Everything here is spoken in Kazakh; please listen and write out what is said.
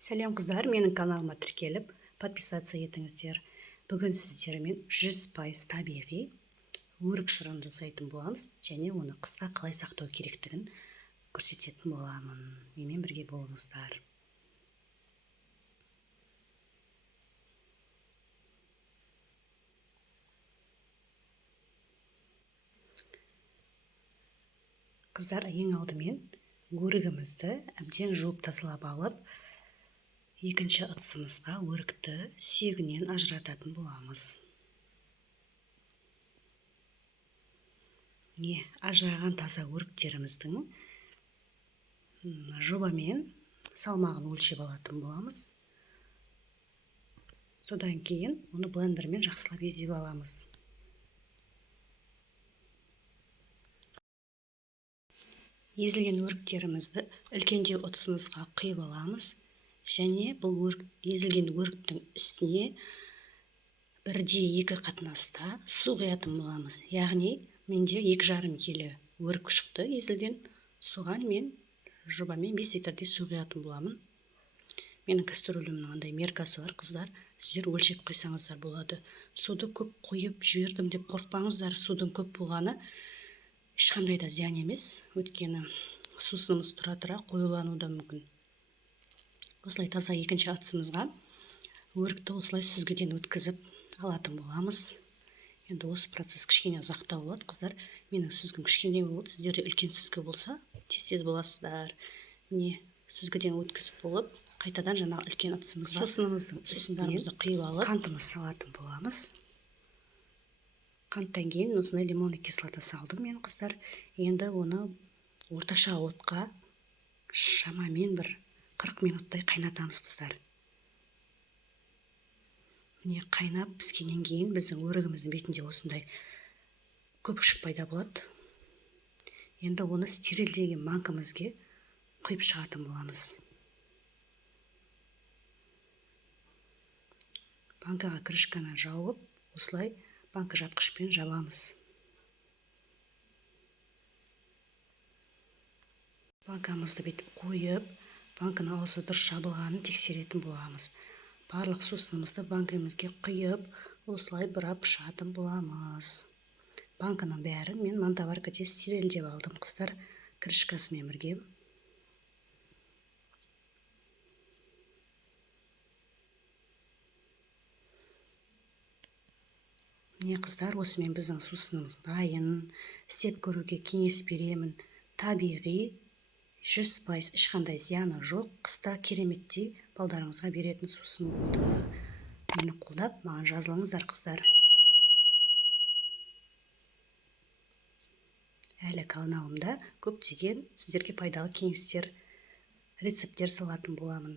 Сәлем қыздар, менің каналыма тіркеліп, подписаться етіңіздер. Бүгін сіздермен 100% табиғи өрік шырын жасайтын боламыз, және оны қысқа қалай сақтау керектігін көрсететін боламын. Менімен бірге болыңыздар. Қыздар, ең алдымен өрігімізді әбден жуып тазалап алып, екінші ыдысымызға өрікті сүйегінен ажырататын боламыз. Ажыраған таза өріктеріміздің жобамен салмағын өлшеп алатын боламыз. Содан кейін оны блендермен жақсылап езіп аламыз. Езілген өріктерімізді үлкендеу ыдысымызға құйып аламыз, және бұл езілген өріктің үстіне 1:2 қатынаста су құятын боламыз. Яғни менде 2,5 келі өрік шықты езілген. Соған мен жобамен 5 литрдей су құятын боламын. Менің кастрюлемнің андай меркасы бар, қыздар. Сіздер өлшеп қойсаңыздар болады. Суды көп қойып жібердім деп қорықпаңыздар. Судың көп болғаны ешқандай да зиян емес, өйткені сусынымыз тұра қоюлануы да мүмкін. Осылай таза екінші ыдысымызға өрікті осылай сүзгіден өткізіп алатын боламыз. Енді осы процесс кішкене ұзақтау болады, қыздар. Менің сүзгім кішкене болады, сіздерде үлкен сүзгі болса, тез боласыздар. Міне, сүзгіден өткізіп болып, қайтадан жаңағы үлкен ыдысымызға сусынымыздың үстіне құйып алып, қантымыз салатын боламыз. Қанттан кейін осындай лимонный кислота салдым мен, қыздар. Енді оны орташа отқа шамамен 40 минуттай қайнатамыз, қыздар. Міне қайнап піскеннен кейін біздің өрігіміздің бетінде осындай көпіршік пайда болады. Енді оны стерильдеген банкамызге құйып шығатын боламыз. Банкаға крышканы жауып, осылай банка жапқышпен жабамыз. Банкамызды бетіп қойып, банканың аузы дұрыс жабылғанын тексеретін боламыз. Барлық сусынымызды банкамызға құйып, осылай бұрап шығатын боламыз. Банканың бәрін мен мантоваркада стерильдеп алдым, қыздар, крышкасымен бірге. Міне, қыздар, осымен біздің сусынымыз дайын. Істеп көруге кеңес беремін. Табиғи, 100% ешқандай зияны жоқ, қыста кереметтей балдарыңызға беретін сусын болды. Мені қолдап, маған жазылыңыздар, қыздар. Әлі каналымда көптеген сіздерге пайдалы кеңестер, рецепттер салатын боламын.